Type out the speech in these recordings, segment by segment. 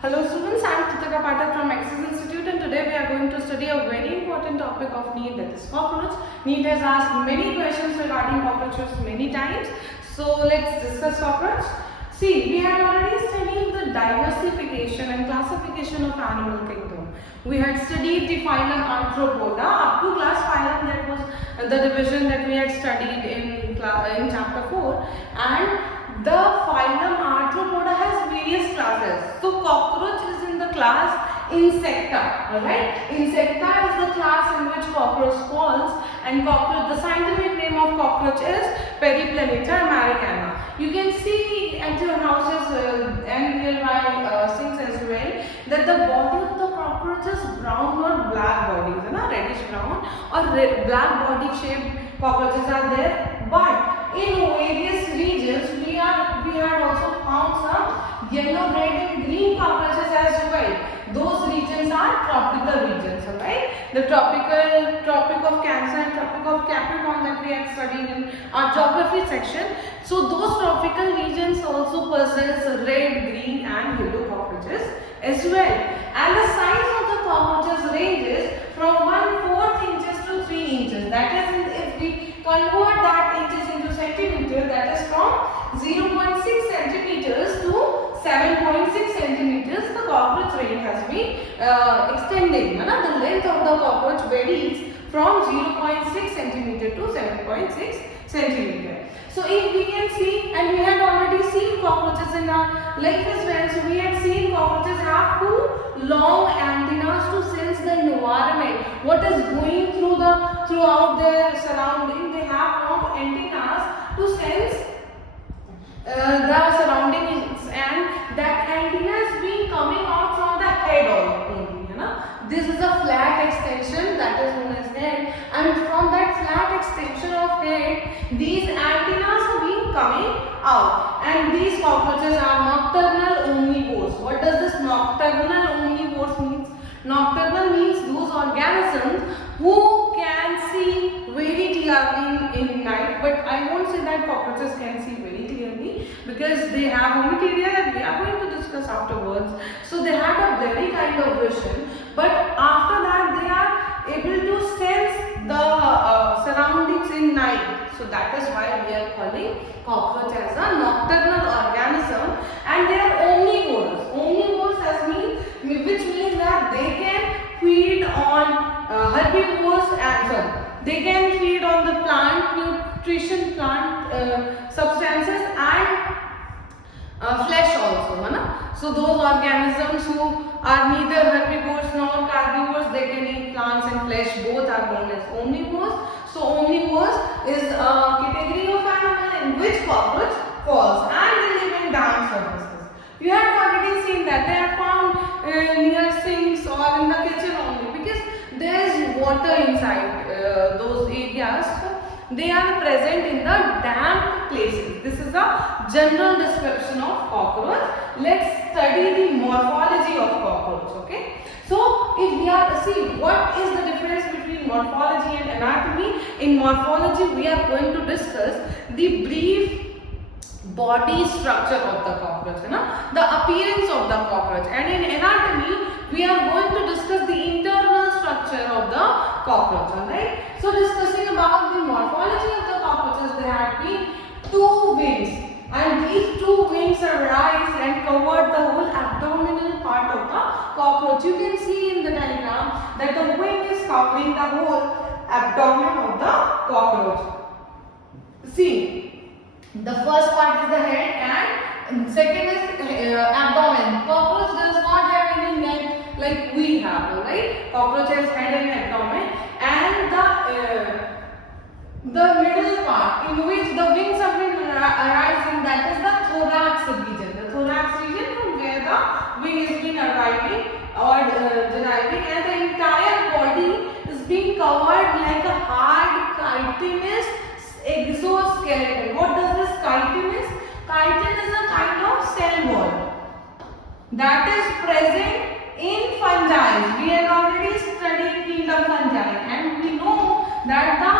Hello students, I am Kritika Pathak from Axis Institute and today we are going to study a very important topic of NEET, that is cockroach. NEET has asked many questions regarding cockroaches many times. So let's discuss cockroach. See, we have already studied the diversification and classification of animal kingdom. We had studied the phylum Arthropoda up to class phylum, that was the division that we had studied in chapter 4, and the phylum Arthropoda has various classes. So cockroach is in the class Insecta, alright? Insecta is the class in which cockroach falls, and cockroach, the scientific name of cockroach is Periplaneta americana. You can see at your houses and nearby things as well that the body of the cockroach is brown or black bodies, reddish brown or black body shaped cockroaches are there. But in various regions we had also found some yellow, red and green cockroaches as well. Those regions are tropical regions, alright? The tropic of Cancer and tropic of Capricorn that we had studied in our geography section. So those tropical regions also possess red, green and yellow cockroaches as well. And the size of the cockroaches ranges from 1/4 inches to 3 inches. That is, if we convert that inches into centimeters, that is from 0.6 centimeters to 7.6 centimeters, the cockroach range has been extending. The length of the cockroach varies from 0.6 centimeter to 7.6 centimeter. So if we can see, and we had already seen cockroaches in our life as well, so we had seen cockroaches have two long antennas to sense the environment, what is going throughout their surrounding. They have long antennas to sense the surroundings, and that antenna is being coming out from the head only. This is a flat extension that is known as head, and from that flat extension of head, these antennas are being coming out. And these cockroaches are nocturnal omnivores. What does this nocturnal omnivores mean? Nocturnal means those organisms who can see very clearly in night, but I won't say that cockroaches can see very clearly because they have hemipteria that we are going to discuss afterwards. So they have a very kind of vision, but after that they are able to sense the surroundings in night. So that is why we are calling cockroach as a nocturnal organism, and they are omnivores. Omnivores which means that they can feed on herbivores as well. They can feed on the plant nutrition, plant substances and flesh also. So those organisms who are neither herbivores nor carnivores, they can eat plants and flesh. Both are known as omnivores. So omnivores is a category of animal in which cockroach falls, and they live in damp surfaces. You have already seen that they are found near sinks or in the kitchen only because there is water inside those areas. They are present in the damp places. This is a general description of cockroach. Let's study the morphology of cockroach. Okay. So if we are what is the difference between morphology and anatomy? In morphology, we are going to discuss the brief body structure of the cockroach, the appearance of the cockroach, and in anatomy we are going to discuss the internal structure of the cockroach. Alright, so discussing about the morphology of the cockroaches, there have been two wings, and these two wings arise and cover the whole abdominal part of the cockroach. You can see in the diagram that the wing is covering the whole abdomen of the cockroach. See, the first part is the head and second is abdomen. Cockroach does not have any neck like we have, right? Cockroach has head and abdomen, and the middle part in which the wings have been arising, that is the thorax region. The thorax region from where the wing is being arriving or deriving, and the entire body is being covered like a hard chitinous exoskeleton. What does this chitin is? Chitin is a kind of cell wall that is present in fungi. We have already studied field of fungi, and we know that the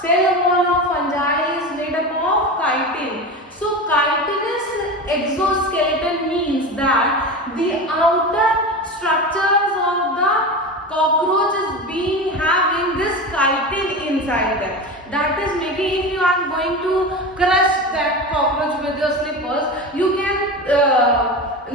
cell wall of fungi is made up of chitin. So chitinous exoskeleton means that the outer structures of the cockroach is being having this chitin inside them. That is making, if you are going to crush that cockroach with your slippers, you can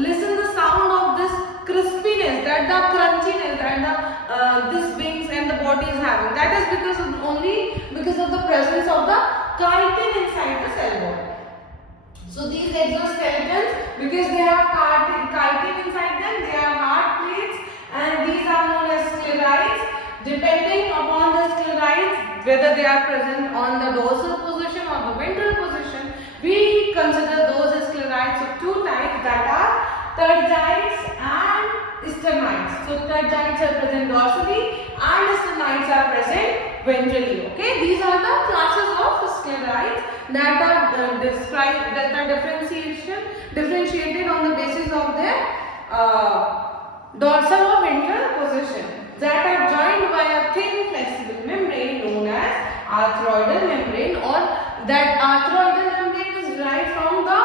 listen the sound of this crispiness, that the crunchiness that this wings and the body is having. That is only because of the presence of the chitin inside the cell wall. So these exoskeletons, because they have chitin inside them, they are hard plates, and these are known as sclerites. Depending upon the sclerites, whether they are present on the dorsal position or the ventral position, we consider those as sclerites of two types, that are tergites and sternites. So tergites are present dorsally and sternites are present ventrally. Okay, these are the classes of sclerites that are described, that are differentiated on the basis of their dorsal or ventral position, that are joined by a thin flexible membrane known as arthroidal membrane, or that arthroidal membrane is derived from the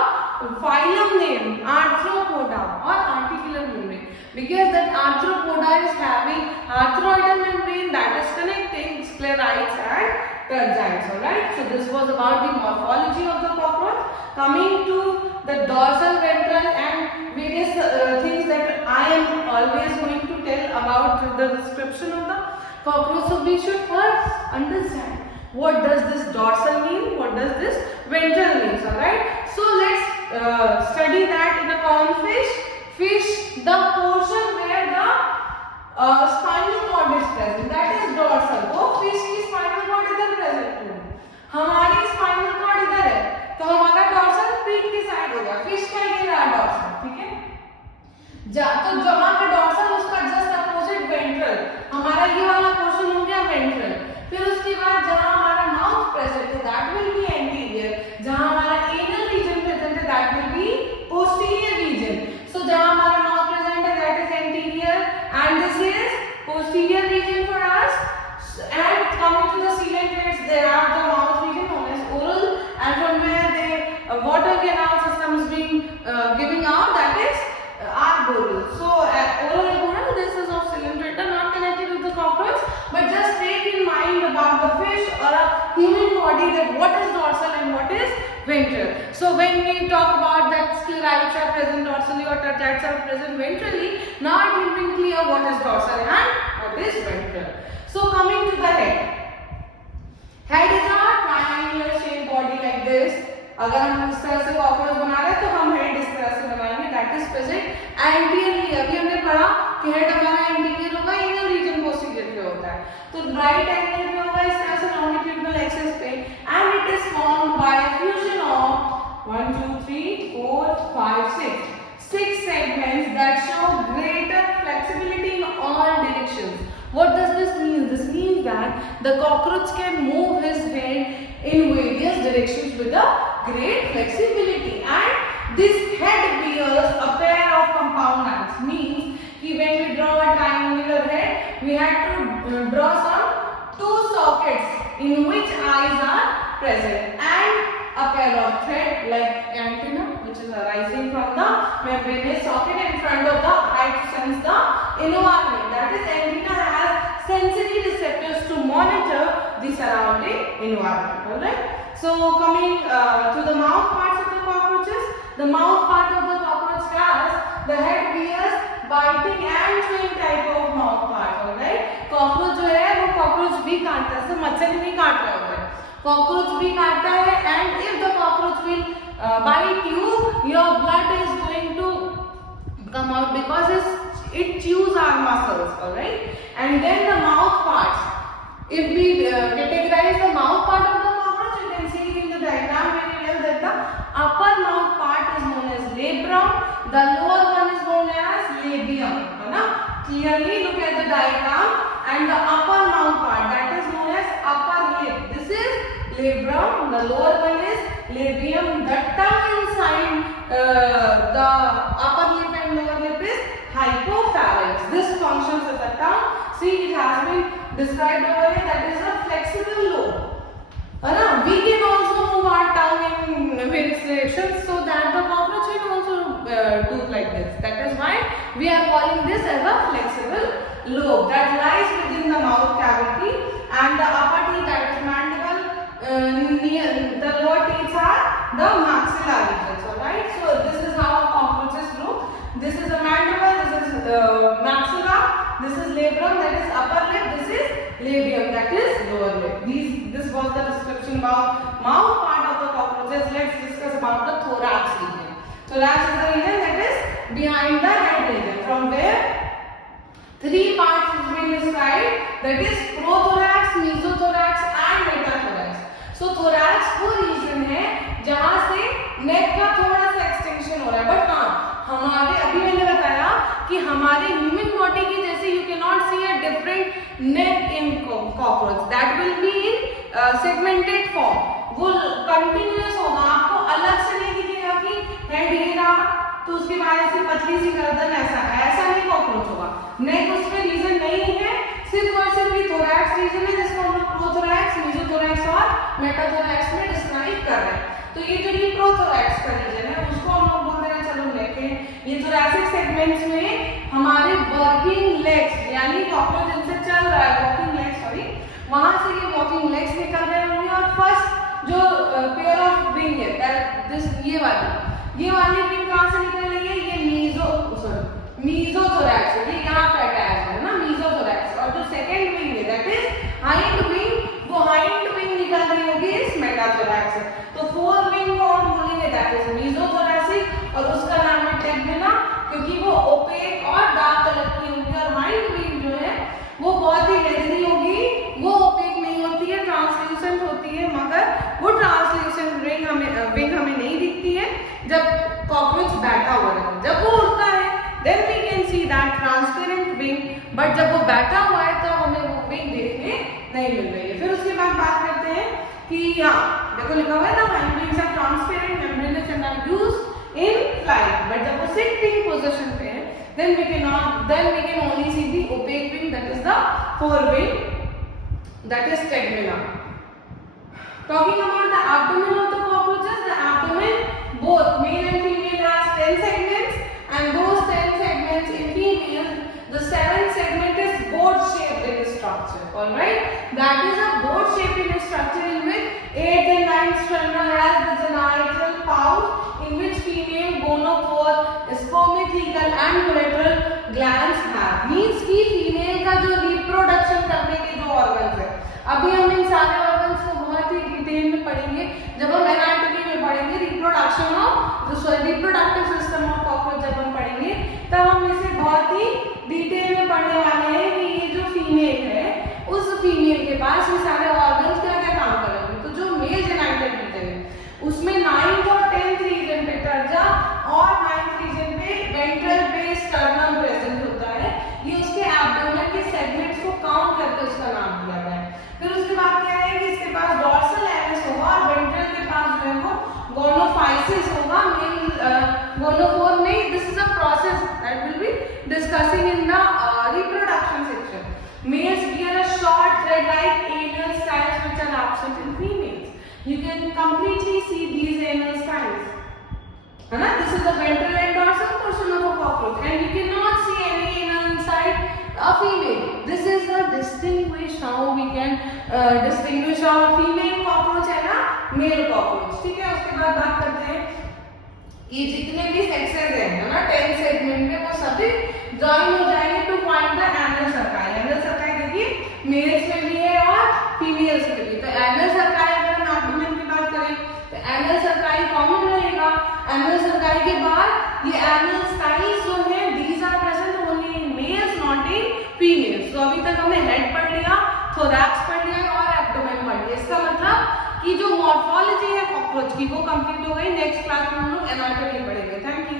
phylum name Arthropoda or articular membrane, because that arthropoda is having arthroidal membrane that is connecting sclerites and tergites. Alright, so this was about the morphology of the cockroach. Coming to the dorsal, ventral and various things that I am always going to tell about the description of the cockroach. So we should first understand what does this dorsal mean, what does this ventral mean. Alright, so let's study that in a common fish, the portion where the spinal cord is present, that is dorsal. वो fish की spinal cord इधर present है, हमारी spinal cord इधर है, तो हमारा dorsal पीठ की side होगा, fish का ये रहा dorsal, ठीक है? तो जहाँ का dorsal उसका just opposite ventral, हमारा ये वाला portion हो गया ventral. फिर उसके बाद जहाँ हमारा mouth present है, that will be anterior. जहाँ हमारा anal region present है, that will be posterior region. So जहाँ हमारा mouth present है, that is anterior, and this is posterior region for us. And coming to the coelenterate, they have the mouth region known as oral, and from where the water canal system is being giving out, that is arboreal. So oral and oral, this is of coelenterate, not connected with the cockroach, but just take in mind about the fish or a human body, that what is dorsal and what is ventral. So when we talk about that sclerites are present dorsally or tergites are present ventrally, now it will be clear what is dorsal and what is ventral. So coming to the head. Head is a triangular shaped body like this. अगर हम इस तरह से cockroach बना रहे हैं तो हम हेड इस तरह से बनाएंगे, दैट इज प्रेजेंट एंटीरियरली. अभी हमने पढ़ा कि हेड हमारा एंटीरियर होगा, इनर रीजन पोस्टीरियर पे होता है, तो राइट एंगल पे होगा इस तरह से लॉन्गिट्यूडिनल एक्सिस पे, and it is formed by fusion of 1 2 3 4 5 6 segments that show greater flexibility in all directions. What does this mean? This means that the cockroach can move his head in various directions with a great flexibility, and this head bears a pair of compound eyes. Means कि when we draw a triangular head, we have to draw some two sockets in which eyes are present, and a pair of thread like antenna which is arising from the membranous socket in front of the eye to sense the environment. That is, antenna has sensory receptors to monitor the surrounding environment. Alright. So coming to the mouth parts of the cockroaches, the mouth part of the cockroach has the head bears biting and chewing type of mouth part. Alright. Cockroach जो है वो cockroach भी काटता है, सिर्फ मच्छर नहीं काट रहा होता है, cockroach भी काटता है, and if the cockroach will bite you, your blood is going to come out because it chews our muscles. Alright. And then the mouth parts, if we categorize the mouth part of the cockroach, you can see in the diagram very well that the upper mouth part is known as labrum, the lower one is known as labium. Clearly look at the diagram, and the upper mouth part, that is known as upper lip. This is labrum, the lower one is labium. The tongue inside the upper lip and lower lip is hypopharynx. This functions as a tongue. See, it has been described over here, that is a flexible lobe. We can also move our tongue in respiration, so that the cockroach will also do like this. That is why we are calling this as a flexible lobe that lies within the mouth cavity, and the upper teeth, that is mandible, near the lower teeth are the maxilla regions. Alright, so this is how cockroaches look. This is the mandible, this is the maxilla, this is labrum, that is upper lip, this is labium, that is lower lip. This was the description about mouth part of the cockroaches. Let's discuss about the thorax region. Thorax is the region that is behind the head region, from where three parts has been described, that is prothorax, mesothorax and metathorax. So thorax वो reason है जहाँ से नेक का थोड़ा सा extension हो रहा है, बट हाँ हमारे अभी मैंने बताया कि हमारे ह्यूमन बॉडी की जैसे you can not see a different neck in cockroach, that will be in segmented form, वो कंटिन्यूअस होगा, आपको अलग से नहीं दिखेगा कि हेड ये रहा तो उसके बाद ऐसी पतली सी गर्दन, ऐसा नहीं कॉकरोच होगा। नेक उसमें रीजन नहीं है, सिर्फ और सिर्फ ये थोरैक्स रीजन है जिसको हम लोग प्रोथोरैक्स, मेसोथोरैक्स और मेटाथोरैक्स में डिस्क्राइब कर रहे हैं। तो ये जो ये प्रोथोरैक्स का रीजन है उसको हम लोग बोलते हैं, चलो नेक है। ये थोरैसिक सेगमेंट्स में हमारे वर्किंग लेग्स, यानी कॉकरोच जिनसे चल रहा है, वॉकिंग लेग्स, सॉरी, वहां से ये वॉकिंग लेग्स निकल रहे होंगे, और फर्स्ट जो पेयर ऑफ विंग है, ये वाली विंग कहां से निकल रही है, ये मीजोथोरैक्स, ये यहाँ पे अटैच है ना, मीजोथोरैक्स। और जो सेकंड विंग है दैट इज हाइंड विंग, वो हाइंड विंग निकल रही होगी इस मेटाथोरैक्स से। तो फोर विंग को हम बोलेंगे दैट इज मीजोथोरैसिक, और उसका नाम है टेगमेना, क्योंकि वो ओपेक और डार्क कलर की होगी। और हाइंड विंग जो है वो बहुत ही लेदरी होगी, वो ओपेक नहीं होती है, ट्रांसल्यूसेंट होती है, मगर वो ट्रांसल्यूसेंट विंग हमें नहीं दिखती है जब कॉकरोच बैठा हुआ रहता है। जब वो उड़ता है then we can see that transparent wing, but जब वो बैठा हुआ है तो हमें वो विंग देखने नहीं मिल रही है। फिर उसके बाद बात करते हैं कि यहाँ देखो लिखा हुआ है ना, hind wings are transparent, membranous and are used in flight, but जब वो sitting position पे है then we can only see the opaque wing, that is the forewing, that is tegmina. Talking about the abdomen of the cockroaches, the abdomen both male and female has 10 segments, and those 10 segments in female, the 7th segment is boat shaped in structure. All right, that is a boat shaped in structure in which 8th and 9th strata has the genital pouch in which female gonophore, spermatical and collateral glands have. Means कि female का जो reproduction करने के जो organs है, अभी हम इन सारे organs को बहुत ही डिटेल में पढ़ेंगे जब हम एनाटॉमी में पढ़ेंगे, रिप्रोडक्टिव सिस्टम ऑफ कॉकरोच जब हम पढ़ेंगे तब हम इसे बहुत ही डिटेल में पढ़ने वाले हैं कि ये जो फीमेल है उस फीमेल के पास ये सारे ऑर्गन्स क्या क्या काम कर रहे हैं। तो जो मेल जेनाइटल रीजन है उसमें 9th और 10th रीजन पे टर्जा और 9th रीजन पे वेंट्रल पे स्टर्नम प्रेजेंट होता है, ये उसके एब्डोमेन के सेगमेंट्स को काउंट करके उसका नाम दिया गया है। फिर उसके बाद क्या है कि इसके पास डॉर्सल एरिस होगा और वेंट्रल के पास जो है वो गोनोफाइसिस होगा। मेल गोनोफोर में this is a process that will be discussing in the reproduction section. Males bear a short thread-like anal styles which are absent in females. You can completely see these anal styles. है ना? This is the ventral and dorsal portion of a cockroach, and you cannot see any anal inside a female. This is the distinguish how we can distinguish a female cockroach है ना male cockroach. ठीक है, उसके बाद बात करते हैं ये जितने भी सेक्सेस हैं ना 10 सेगमेंट में वो सभी जॉइन हो जाएंगे टू फाइंड द एनल सर्काई। एनल सर्काई देखिए मेल्स में भी है और फीमेल्स में भी। तो एनल सर्काई अगर हम एब्डोमेन की बात करें तो एनल सर्काई कॉमन रहेगा। एनल सर्काई के बाद ये एनल स्टाइल्स जो है these are present only in males not in females. तो अभी तक हमने हेड पढ़ लिया, थोरैक्स पढ़ लिया और एब्डोमेन पढ़ लिया। इसका मतलब कि जो मॉर्फोलॉजी है कॉकरोच की वो कंप्लीट हो गई। नेक्स्ट क्लास में हम लोग एनाटॉमी पढ़ेंगे। Thank you.